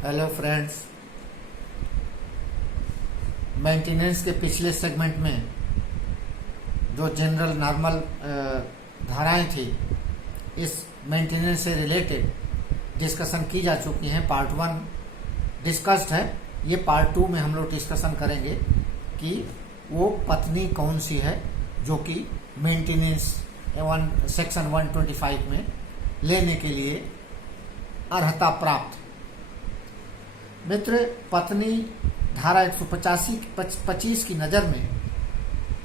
Hello friends, maintenance के पिछले segment में जो जनरल नॉर्मल धाराएं थी, इस मेंटेनेंस से रिलेटेड डिस्कशन की जा चुकी हैं। पार्ट 1 डिस्कस्ड है। ये पार्ट 2 में हम लोग डिस्कशन करेंगे कि वो पत्नी कौन सी है जो कि मेंटेनेंस सेक्शन 125 में लेने के लिए अर्हता प्राप्त। मित्र, पत्नी धारा 125 की नज़र में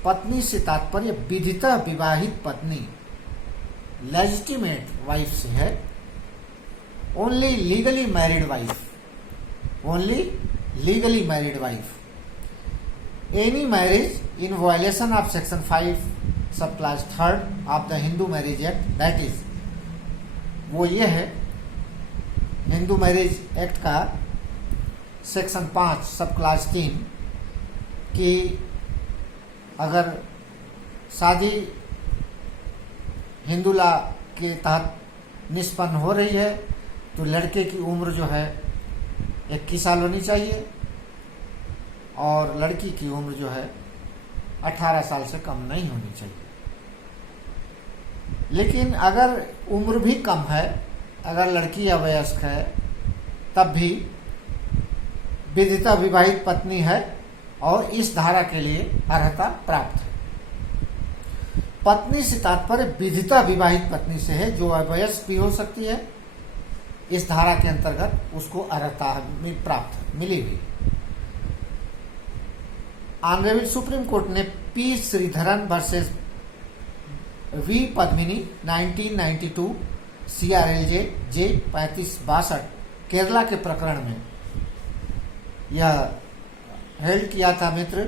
पत्नी से तात्पर्य विधितः विवाहित पत्नी, लेजिटिमेट वाइफ से है। Only legally married wife, any marriage in violation of section 5 सब class 3 of the Hindu marriage act, that is, वो ये है हिंदू मैरिज एक्ट का सेक्शन 5 सब क्लास 3 कि अगर शादी हिंदू लॉ के तहत निष्पन्न हो रही है तो लड़के की उम्र जो है 21 साल होनी चाहिए और लड़की की उम्र जो है 18 साल से कम नहीं होनी चाहिए। लेकिन अगर उम्र भी कम है, अगर लड़की अवयस्क है, तब भी विधिता विवाहित पत्नी है और इस धारा के लिए अर्हता प्राप्त है। पत्नी से तात्पर्य विधिता विवाहित पत्नी से है जो अवयस्क भी हो सकती है। इस धारा के अंतर्गत उसको अर्हता प्राप्त मिली हुई। ऑनरेबल सुप्रीम कोर्ट ने P Sridharan versus V Padmini 1992 CRLJ J 3562 Kerala के प्रकरण में यह हेल्ड किया था मित्र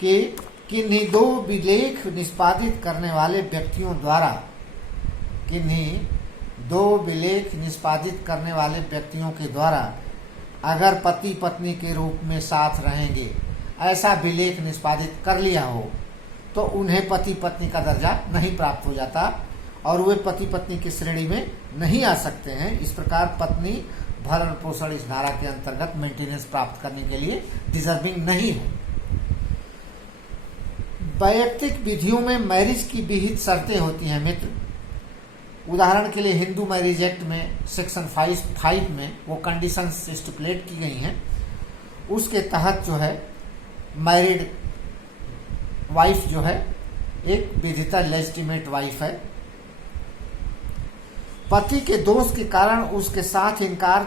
कि किन्हीं दो विलेख निष्पादित करने वाले व्यक्तियों द्वारा अगर पति पत्नी के रूप में साथ रहेंगे, ऐसा विलेख निष्पादित कर लिया हो तो उन्हें पति पत्नी का दर्जा नहीं प्राप्त हो जाता और वे पति पत्नी की श्रेणी में नहीं आ सकते हैं। इस प्रकार पत्नी भरण पोषण इस धारा के अंतर्गत मेंटेनेंस प्राप्त करने के लिए डिजर्विंग नहीं है। वैयक्तिक विधियों में मैरिज की विहित शर्तें होती हैं मित्र। उदाहरण के लिए हिंदू मैरिज एक्ट में सेक्शन 5 में वो कंडीशंस स्टिपुलेट की गई हैं। उसके तहत जो है मैरिड वाइफ जो है एक विधिता लेजिटिमेट वाइफ है। पति के दोष के कारण उसके साथ इनकार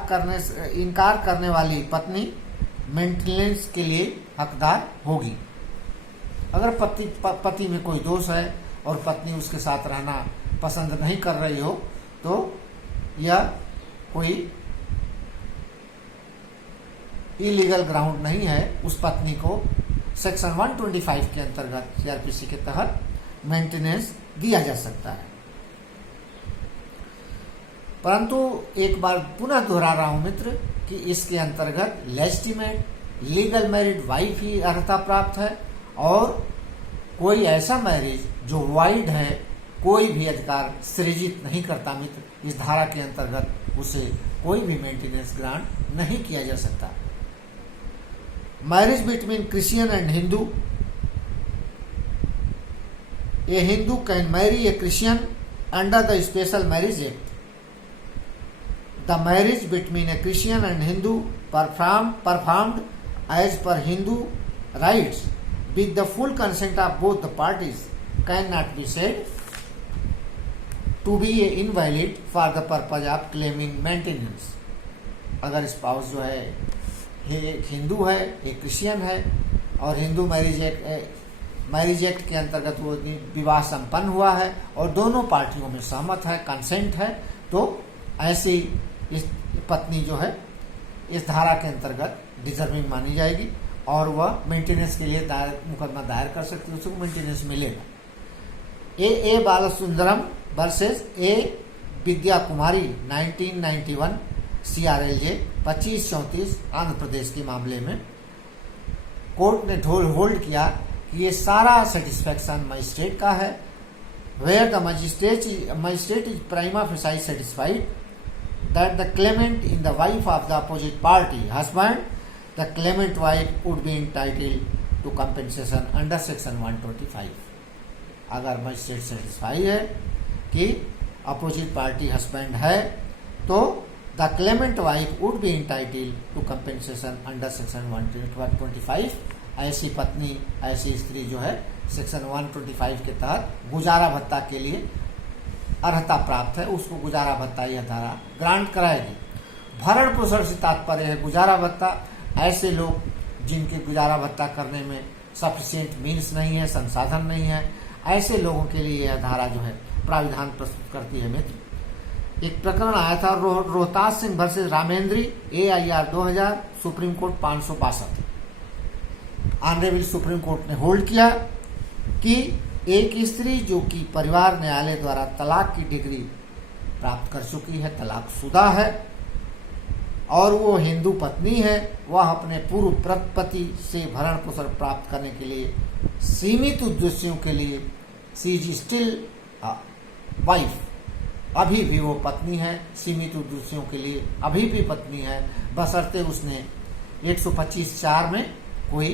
करने वाली पत्नी मेंटेनेंस के लिए हकदार होगी। अगर पति में कोई दोष है और पत्नी उसके साथ रहना पसंद नहीं कर रही हो तो यह कोई इलीगल ग्राउंड नहीं है। उस पत्नी को सेक्शन 125 के अंतर्गत CRPC के तहत मेंटेनेंस दिया जा सकता है। परंतु एक बार पुनः दोहरा रहा हूं मित्र कि इसके अंतर्गत लेजिटिमेट लीगल मैरिड वाइफ ही अर्हता प्राप्त है और कोई ऐसा मैरिज जो वाइड है, कोई भी अधिकार सृजित नहीं करता मित्र, इस धारा के अंतर्गत उसे कोई भी मेंटेनेंस ग्रांट नहीं किया जा सकता। Marriage between Christian and Hindu, A Hindu can marry A Christian under the special marriage act. The marriage between a Christian and Hindu performed as per Hindu rites with the full consent of both the parties cannot be said to be invalid for the purpose of claiming maintenance। अगर spouse जो है एक हिंदू है, एक Christian है और Hindu marriage act के अंतर्गत वो विवाह संपन्न हुआ है और दोनों पार्टियों में सहमत है, कंसेंट है, तो ऐसी इस पत्नी जो है इस धारा के अंतर्गत डिजर्विंग मानी जाएगी और वह मेंटेनेंस के लिए मुकदमा दायर कर सकती है, उसको मेंटेनेंस मिलेगा। A Balasundaram versus A Vidya Kumari 1991 CRLJ 2534 Andhra Pradesh के मामले में कोर्ट ने होल्ड किया कि ये सारा सेटिस्फैक्शन मजिस्ट्रेट का है। Where the magistrate is prima facie satisfied that the claimant in the wife of the opposite party husband, the claimant wife would be entitled to compensation under section 125. अगर magistrate satisfy है कि opposite party husband है तो the claimant wife would be entitled to compensation under section 125. ऐसी पत्नी, ऐसी स्त्री जो है सेक्शन 125 के तहत गुजारा भत्ता के लिए अर्हता प्राप्त है, उसको गुजारा भत्ता यह धारा ग्रांट कराएगी. भरण पोषण से तात्पर्य है गुजारा भत्ता. ऐसे लोग जिनके गुजारा भत्ता करने में सफिशिएंट मीन्स नहीं है, संसाधन नहीं है, ऐसे लोगों के लिए यह धारा जो है प्राविधान प्रस्तुत करती है. मित्र, एक प्रकरण आया था Rohtas Singh versus Ramendri, AIR 2000, supreme court 562. Honourable supreme court ने होल्ड किया कि एक स्त्री जो कि परिवार न्यायालय द्वारा तलाक की डिग्री प्राप्त कर चुकी है, तलाकशुदा है और वो हिंदू पत्नी है, वह अपने पूर्व पति से भरण पोषण प्राप्त करने के लिए सीमित उद्देश्यों के लिए सी इज स्टिल वाइफ, अभी भी वो पत्नी है, सीमित उद्देश्यों के लिए अभी भी पत्नी है, बशर्ते उसने 125(4) में कोई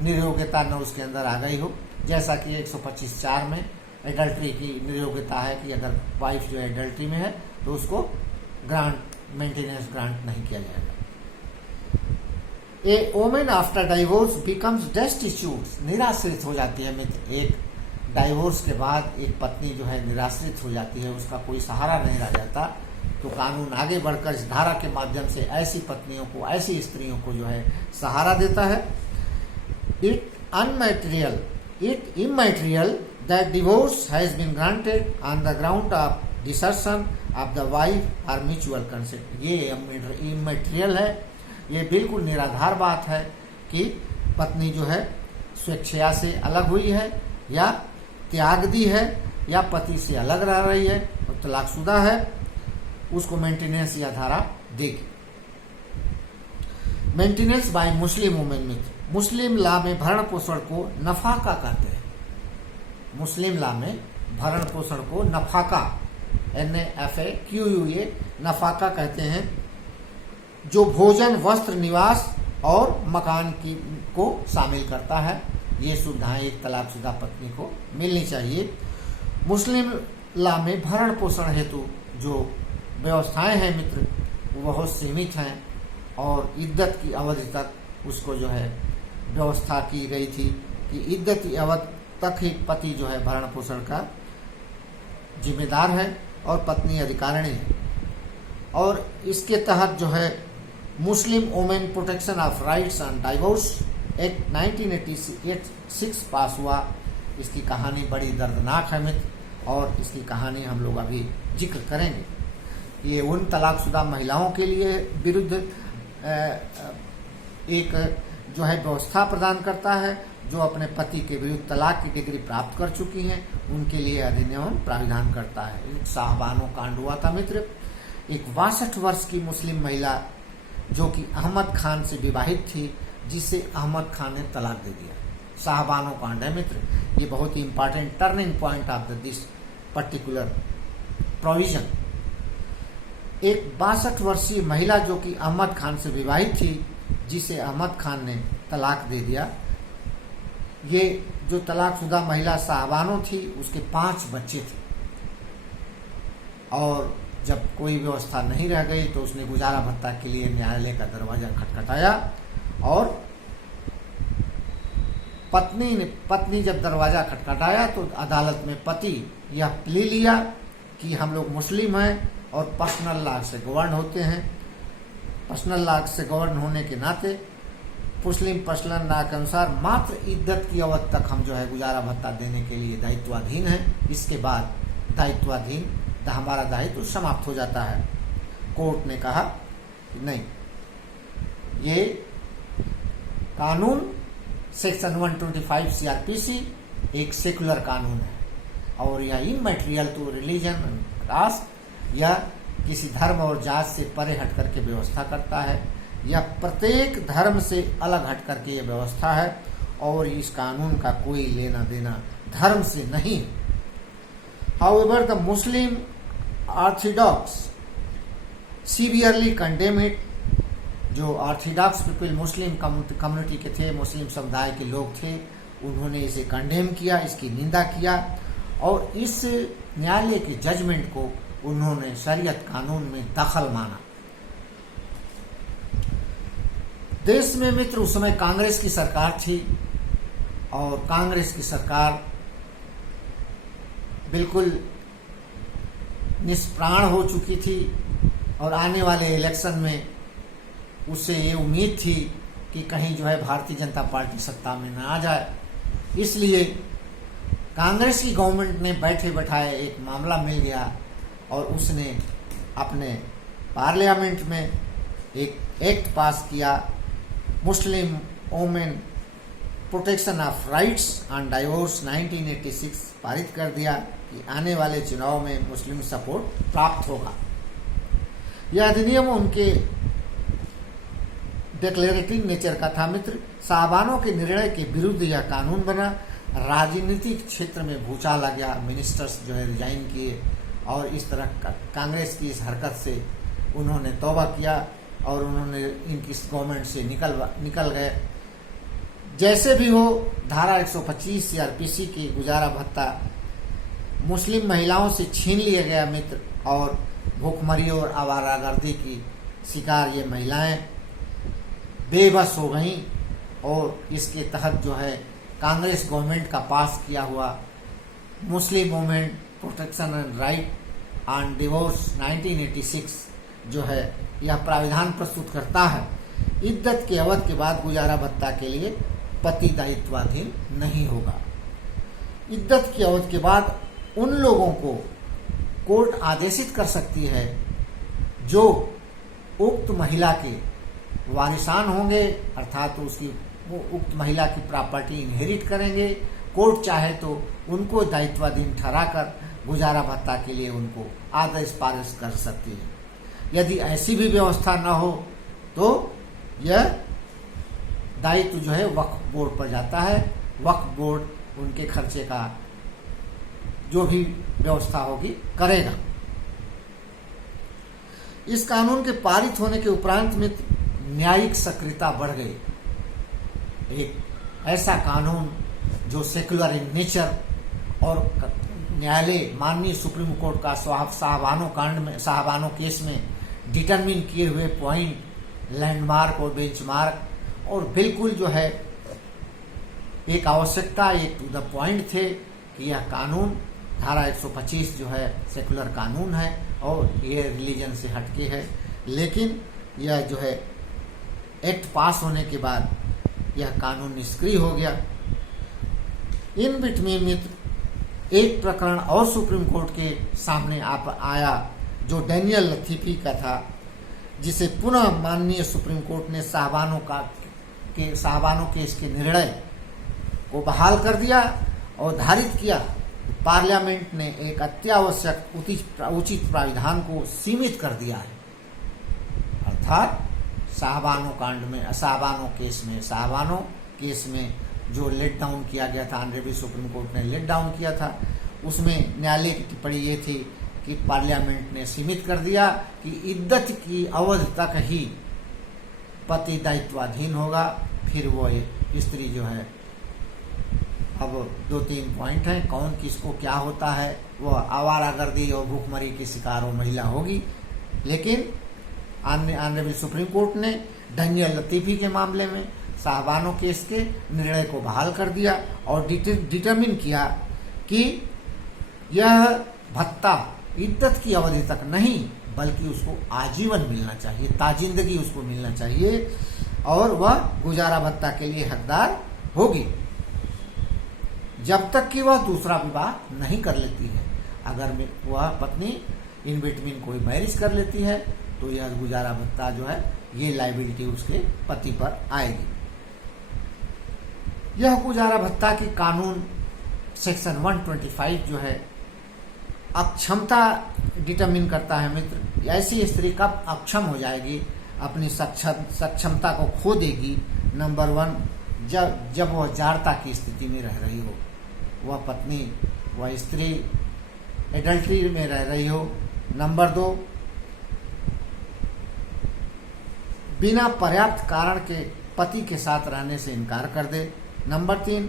निर्योग्यता न उसके अंदर आ गई हो. जैसा कि 125(4) में एडल्ट्री की निर्योग्यता है कि अगर वाइफ जो है एडल्ट्री में है तो उसको मेंटेनेंस ग्रांट नहीं किया जाएगा. A women after divorce becomes destitute, निराश्रित हो जाती है. मित्र, एक डाइवोर्स के बाद एक पत्नी जो है निराश्रित हो जाती है, उसका कोई सहारा नहीं रह जाता, तो कानून आगे बढ़कर इस धारा के माध्यम से ऐसी पत्नियों को, ऐसी स्त्रियों को जो है सहारा देता है. It immaterial that divorce has been granted on the ground of desertion of the wife or mutual consent. ये immaterial है, ये बिल्कुल निराधार बात है कि पत्नी जो है स्वेच्छा से अलग हुई है या त्याग दी है या पति से अलग रह रही है और तलाकशुदा है, उसको मेंटेनेंस या धारा देगी. Maintenance bye Muslim women. मित्र, मुस्लिम लॉ में भरण पोषण को नफाका कहते हैं. मुस्लिम लॉ में भरण पोषण को नफाका, NAFAQUA, नफाका कहते हैं, जो भोजन, वस्त्र, निवास और मकान को शामिल करता है. ये सुविधाएं एक तलाकशुदा पत्नी को मिलनी चाहिए. मुस्लिम लॉ में भरण पोषण हेतु जो व्यवस्थाएं हैं मित्र, वो बहुत सीमित हैं और इद्दत की अवधि तक उसको जो है व्यवस्था की गई थी कि इद्दत की अवधि तक ही पति जो है भरण पोषण का जिम्मेदार है और पत्नी अधिकारिणी है. और इसके तहत जो है Muslim women protection of rights on divorce act 1986 पास हुआ. इसकी कहानी बड़ी दर्दनाक है मित्र और इसकी कहानी हम लोग अभी जिक्र करेंगे. ये उन तलाकशुदा महिलाओं के लिए विरुद्ध एक जो है व्यवस्था प्रदान करता है जो अपने पति के विरुद्ध तलाक की डिग्री प्राप्त कर चुकी हैं, उनके लिए अधिनियम प्राविधान करता है. शाहबानो कांड हुआ था मित्र. एक 62 वर्ष की मुस्लिम महिला जो कि अहमद खान से विवाहित थी, जिसे अहमद खान ने तलाक दे दिया. शाहबानो कांड है मित्र. ये बहुत ही important turning point of this particular provision. एक 62 वर्षीय महिला जो कि अहमद खान से विवाहित थी, जिसे अहमद खान ने तलाक दे दिया. ये जो तलाकशुदा महिला शाहबानो थी, उसके 5 बच्चे थे और जब कोई व्यवस्था नहीं रह गई तो उसने गुजारा भत्ता के लिए न्यायालय का दरवाजा खटखटाया और पत्नी जब दरवाजा खटखटाया तो अदालत में पति यह प्ली लिया कि हम लोग मुस्लिम हैं और पर्सनल लॉ से गवर्न होते हैं. पर्सनल लॉ से गवर्न होने के नाते मुस्लिम पर्सनल लॉ के अनुसार मात्र इद्दत की अवधि तक हम जो है गुजारा भत्ता देने के लिए दायित्वाधीन है. इसके बाद दायित्वाधीन हमारा दायित्व समाप्त हो जाता है. कोर्ट ने कहा कि नहीं, ये कानून सेक्शन 125 CRPC एक सेकुलर कानून है और यह इमैटेरियल टू रिलीजन कास्ट या किसी धर्म और जात से परे हट करके व्यवस्था करता है. यह प्रत्येक धर्म से अलग हट करके यह व्यवस्था है और इस कानून का कोई लेना देना धर्म से नहीं. However, the Muslim Orthodox severely condemn it. जो ऑर्थोडॉक्स पीपल मुस्लिम कम्युनिटी के थे, मुस्लिम समुदाय के लोग थे, उन्होंने इसे कंडेम किया, इसकी निंदा किया और इस न्यायालय के जजमेंट को उन्होंने शरीयत कानून में दखल माना। देश में मित्र उस समय कांग्रेस की सरकार थी और कांग्रेस की सरकार बिल्कुल निष्प्राण हो चुकी थी और आने वाले इलेक्शन में उससे ये उम्मीद थी कि कहीं जो है भारतीय जनता पार्टी सत्ता में न आ जाए। इसलिए कांग्रेस की गवर्नमेंट ने बैठे बैठाए एक मामला मिल गया और उसने अपने पार्लियामेंट में एक एक्ट पास किया, Muslim women protection of rights on divorce 1986 पारित कर दिया कि आने वाले चुनाव में मुस्लिम सपोर्ट प्राप्त होगा। यह अधिनियम उनके डिक्लेरेटिव नेचर का था मित्र। साहबानों के निर्णय के विरुद्ध यह कानून बना। राजनीतिक क्षेत्र में भूचाल आ गया, मिनिस्टर्स जो है रिजाइन किए और इस तरह कांग्रेस की इस हरकत से उन्होंने तौबा किया और उन्होंने इनकी गवर्नमेंट से निकल गए। जैसे भी हो, धारा 125 सीआरपीसी की गुजारा भत्ता मुस्लिम महिलाओं से छीन लिया गया मित्र और भूखमरी और आवारागर्दी की शिकार ये महिलाएं बेबस हो गईं और इसके तहत जो है कांग्रेस गवर्नमेंट का पास किया हुआ Muslim women protection and right on divorce 1986 जो है यह प्राविधान प्रस्तुत करता है, इद्दत के अवधि के बाद गुजारा भत्ता के लिए पति दायित्वाधीन नहीं होगा। इद्दत की अवधि के बाद उन लोगों को कोर्ट आदेशित कर सकती है जो उक्त महिला के वारिसान होंगे, अर्थात उसकी उक्त महिला की प्रॉपर्टी इनहेरिट करेंगे। कोर्ट चाहे तो उनको दायित्वाधीन ठहराकर गुजारा भत्ता के लिए उनको आदेश पारित कर सकती है। यदि ऐसी भी व्यवस्था न हो तो यह दायित्व जो है वक्फ बोर्ड पर जाता है। वक्फ बोर्ड उनके खर्चे का जो भी व्यवस्था होगी करेगा। इस कानून के पारित होने के उपरांत में न्यायिक सक्रियता बढ़ गई। एक ऐसा कानून जो सेकुलर इन नेचर और न्यायालय माननीय सुप्रीम कोर्ट का साहबानों केस में डिटरमिन किए हुए पॉइंट, लैंडमार्क और बेंचमार्क और बिल्कुल जो है एक आवश्यकता, एक टू द पॉइंट थे कि यह कानून धारा 125 जो है सेकुलर कानून है और ये रिलीजन से हटके है। लेकिन यह जो है एक्ट पास होने के बाद यह कानून निष्क्रिय हो गया। इन बिटवीन मित्र एक प्रकरण और सुप्रीम कोर्ट के सामने आया जो डैनियल लतीफी का था, जिसे पुनः माननीय सुप्रीम कोर्ट ने साहबानों के इसके निर्णय को बहाल कर दिया और धारित किया। पार्लियामेंट ने एक अत्यावश्यक उचित प्राविधान को सीमित कर दिया है, अर्थात साहबानों केस में जो लेट डाउन किया गया था, ऑनरेबल सुप्रीम कोर्ट ने लेट डाउन किया था, उसमें न्यायालय की टिप्पणी ये थी कि पार्लियामेंट ने सीमित कर दिया कि इद्दत की अवधि तक ही पति दायित्वाधीन होगा। फिर वो स्त्री जो है, अब 2-3 पॉइंट हैं, कौन किसको क्या होता है, वो आवारागर्दी और भूखमरी की शिकार वो महिला होगी। लेकिन ऑनरेबल सुप्रीम कोर्ट ने डैनियल लतीफी के मामले में साहबानों केस के निर्णय को बहाल कर दिया और डिटरमिन किया कि यह भत्ता इद्दत की अवधि तक नहीं बल्कि उसको आजीवन मिलना चाहिए, ताजिंदगी उसको मिलना चाहिए और वह गुजारा भत्ता के लिए हकदार होगी जब तक कि वह दूसरा विवाह नहीं कर लेती है। अगर वह पत्नी इन बिटवीन कोई मैरिज कर लेती है तो यह गुजारा भत्ता जो है ये लायबिलिटी उसके पति पर आएगी। यह गुजारा भत्ता की कानून सेक्शन 125 जो है अक्षमता डिटरमिन करता है मित्र। ऐसी स्त्री कब अक्षम हो जाएगी, अपनी सक्षमता को खो देगी। नंबर 1, जब वह जाड़ता की स्थिति में रह रही हो, वह पत्नी, वह स्त्री एडल्ट्री में रह रही हो। नंबर 2, बिना पर्याप्त कारण के पति के साथ रहने से इनकार कर दे। नंबर 3,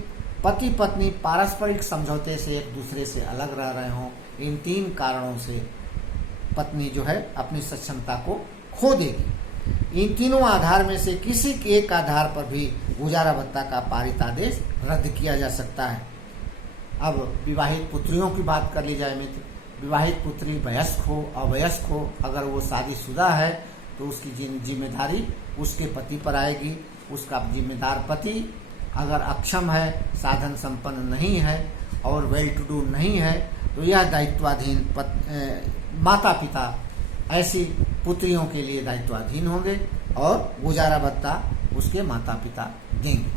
पति पत्नी पारस्परिक समझौते से एक दूसरे से अलग रह रहे हों। इन 3 कारणों से पत्नी जो है अपनी सक्षमता को खो देगी। इन तीनों आधार में से किसी एक आधार पर भी गुजारा भत्ता का पारित आदेश रद्द किया जा सकता है। अब विवाहित पुत्रियों की बात कर ली जाए मित्र। विवाहित पुत्री वयस्क हो अवयस्क हो, अगर वो शादीशुदा है तो उसकी जिम्मेदारी उसके पति पर आएगी। उसका जिम्मेदार पति अगर अक्षम है, साधन संपन्न नहीं है और वेल टू डू नहीं है तो यह दायित्वाधीन माता पिता ऐसी पुत्रियों के लिए दायित्वाधीन होंगे और गुजारा भत्ता उसके माता पिता देंगे।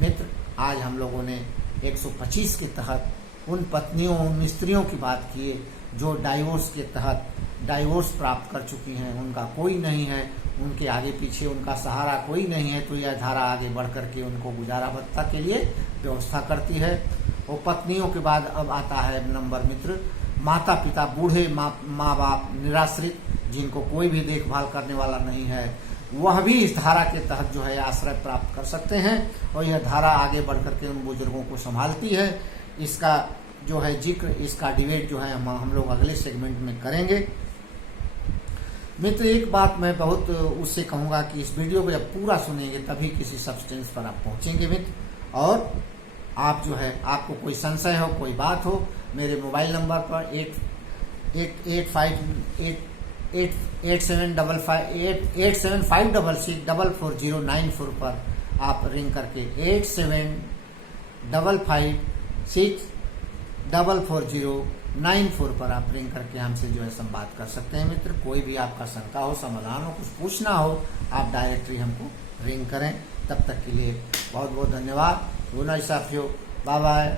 मित्र, आज हम लोगों ने 125 के तहत उन पत्नियों उन स्त्रियों की बात की है जो डाइवोर्स के तहत डाइवोर्स प्राप्त कर चुकी हैं, उनका कोई नहीं है, उनके आगे पीछे उनका सहारा कोई नहीं है, तो यह धारा आगे बढ़ करके उनको गुजारा भत्ता के लिए व्यवस्था करती है। और पत्नियों के बाद अब आता है नंबर मित्र माता पिता, बूढ़े माँ बाप निराश्रित जिनको कोई भी देखभाल करने वाला नहीं है, वह भी इस धारा के तहत जो है आश्रय प्राप्त कर सकते हैं और यह धारा आगे बढ़ करके उन बुजुर्गों को संभालती है। इसका जो है जिक्र, इसका डिबेट जो है हम लोग अगले सेगमेंट में करेंगे। मित्र, एक बात मैं बहुत उससे कहूँगा कि इस वीडियो को जब पूरा सुनेंगे तभी किसी सब्सटेंस पर आप पहुँचेंगे मित्र। और आप जो है आपको कोई संशय हो, कोई बात हो, मेरे मोबाइल नंबर पर 8756444094 पर आप रिंग करके 8755644094 पर आप रिंग करके हमसे जो है संवाद कर सकते हैं मित्र। कोई भी आपका शंका हो, समाधान हो, कुछ पूछना हो, आप डायरेक्टली हमको रिंग करें। तब तक के लिए बहुत बहुत धन्यवाद। गुड नाइट साथियों, बाय बाय।